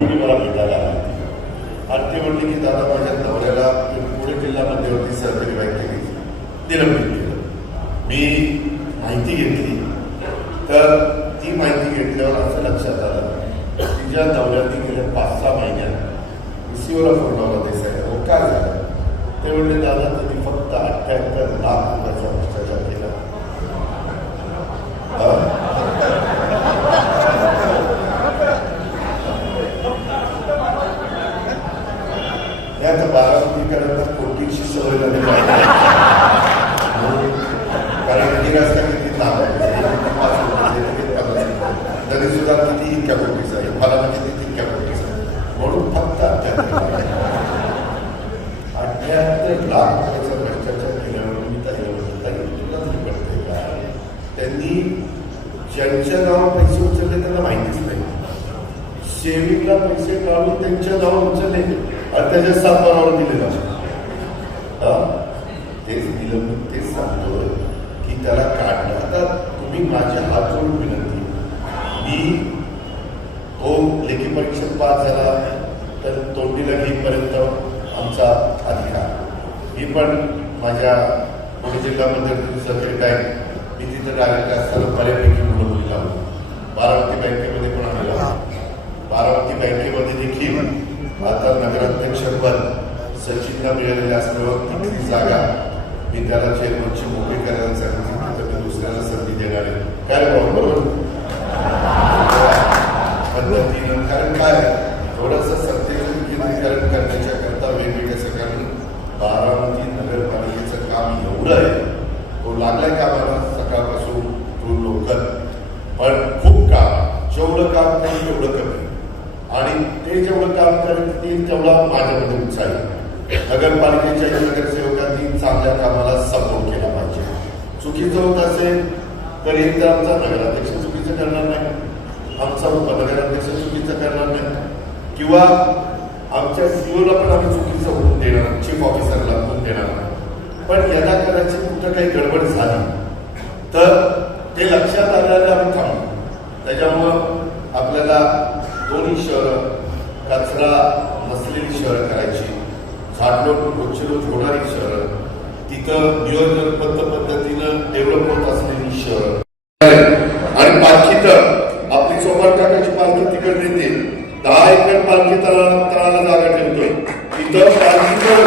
मला भेटायला आला आणि ते म्हणले की दादा माझ्या नवऱ्याला पुणे जिल्हा मध्यवर्ती सहकारी बँकेने निलंबित केलं. मी माहिती घेतली तर ती माहिती घेतल्यावर असं लक्षात आलं तिच्या नवऱ्याने गेल्या 5-6 महिन्यात रिसिव्हर फोन लावला देसाई काय झालं. ते म्हणले दादा त्यांनी फक्त 78 लाख रुपयाचा भ्रष्टाचार केला. बारामतीकरांना कोटीची सवय झाली पाहिजे कारण किती नाव तरी सुद्धा किती इतक्या कोटीचा आहे मला किती तितक्या कोटीचा म्हणून फक्त 78 लाख रुपयाचा भ्रष्टाचार केल्यावर मी तुला कळते का त्यांनी ज्यांच्या नावावर पैसे उचलले त्यांना माहितीच नाही. सेविंगला पैसे काढून त्यांच्या नावावर उचलले आणि त्याच्या सातबारावर दिलेला तेच दिलं. तेच सांगतो की त्याला काढलं. आता तुम्ही माझ्या हात जोडून विनंती मी तो लेखी परीक्षेत पास झाला तर तोंडीला घेईपर्यंत आमचा अधिकार. मी पण माझ्या पुणे जिल्ह्यामध्ये सहकारी बँक मी तिथं डायरेक्ट असताना बऱ्यापैकी मुलं मुली लावली. बारामती बँकेमध्ये पण आम्ही लावलो. बारामती बँकेमध्ये देखील आता नगराध्यक्षपद सचिनला मिळालेल्या असल्यावर तिथली जागा मी त्याला चेअरमनची मोकळी करायला सांगितली तर मी दुसऱ्याला संधी देणार आहे. काय बरोबर पद्धतीनं कारण काय थोडंसं सत्तेचं केंद्रीकरण करण्याच्या करता वेगवेगळ्या सगळ्यांनी बारामती नगरपालिकेचं काम एवढं आहे तो लागलाय कामाला सकाळपासून तो लोकल पण खूप काम जेवढं काम करेल तेवढं कमी आणि ते जेवढं काम करेल तेवढा माझ्यामध्ये उत्साह आहे. नगरपालिकेच्या नगरसेवकांनी चांगल्या कामाला सपोर्ट केला पाहिजे. चुकीचं होत असेल तर एक तर आमचा नगराध्यक्ष चुकीचं करणार नाही, आमचा उपनगराध्यक्ष चुकीचं करणार नाही किंवा आमच्या सीओला पण आम्ही चुकीचं होऊन देणार, चीफ ऑफिसरला होऊन देणार नाही. पण यदा करायची कुठं काही गडबड झाली तर ते लक्षात आल्याने आम्ही थांबू. त्याच्यामुळं आपल्याला दोन्ही शहरं कचरा नसलेली शहरं करायची, झाडलोट रोजची होणारी शहरं, तिथं नियोजनबद्ध पद्धतीनं डेव्हलप होत असलेली शहरं आणि पालखी तर आपली चोपाट टाकायची पालखी तिकडे येते 10 एकर पालखी तळाला जागा ठेवतोय तिथं पालखी तळ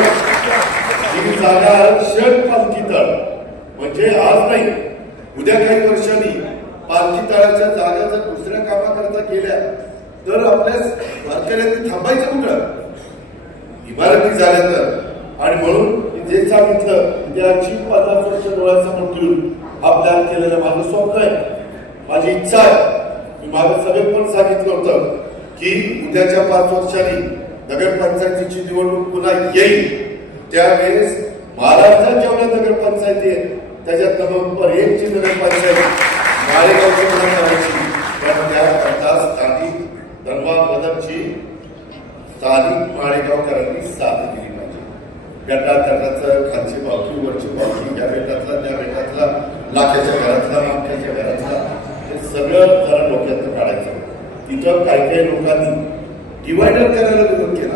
ही जागा आरक्षण पालखी तळ म्हणजे आज नाही उद्या काही वर्षांनी पालखी तळाच्या जागा जर दुसऱ्या कामाकरता गेल्या तर आपल्या वारकऱ्यांनी थांबायचं कुठं इमारती झाल्या तर. आणि म्हणून जे सांगितलं त्याची 50 वर्ष डोळ्यासमोर ठेवून आपल्याला केलेलं माझं स्वप्न आहे, माझी इच्छा आहे. मी माझ्या सभेत पण सांगितलं होतं की उद्याच्या 5 वर्षांनी नगरपंचायतीची निवडणूक पुन्हा येईल त्यावेळेस महाराष्ट्रात जेवढ्या नगरपंचायती आहेत त्याच्यात नंबर 1 ची नगरपंचायत माळेगावची करायची. पण त्याकरता स्थानिक धनवान बदलची स्थानिक माळेगावकरांनी साथ दिली पाहिजे. गटातटाचं खालची पावती वरची पावती या बेटातला त्या बेटातला लाखाच्या घरातला मागच्या घरातला हे सगळं जरा डोक्यात काढायचं. तिथं काही काही लोकांनी डिवायडर करायला विरोध केला.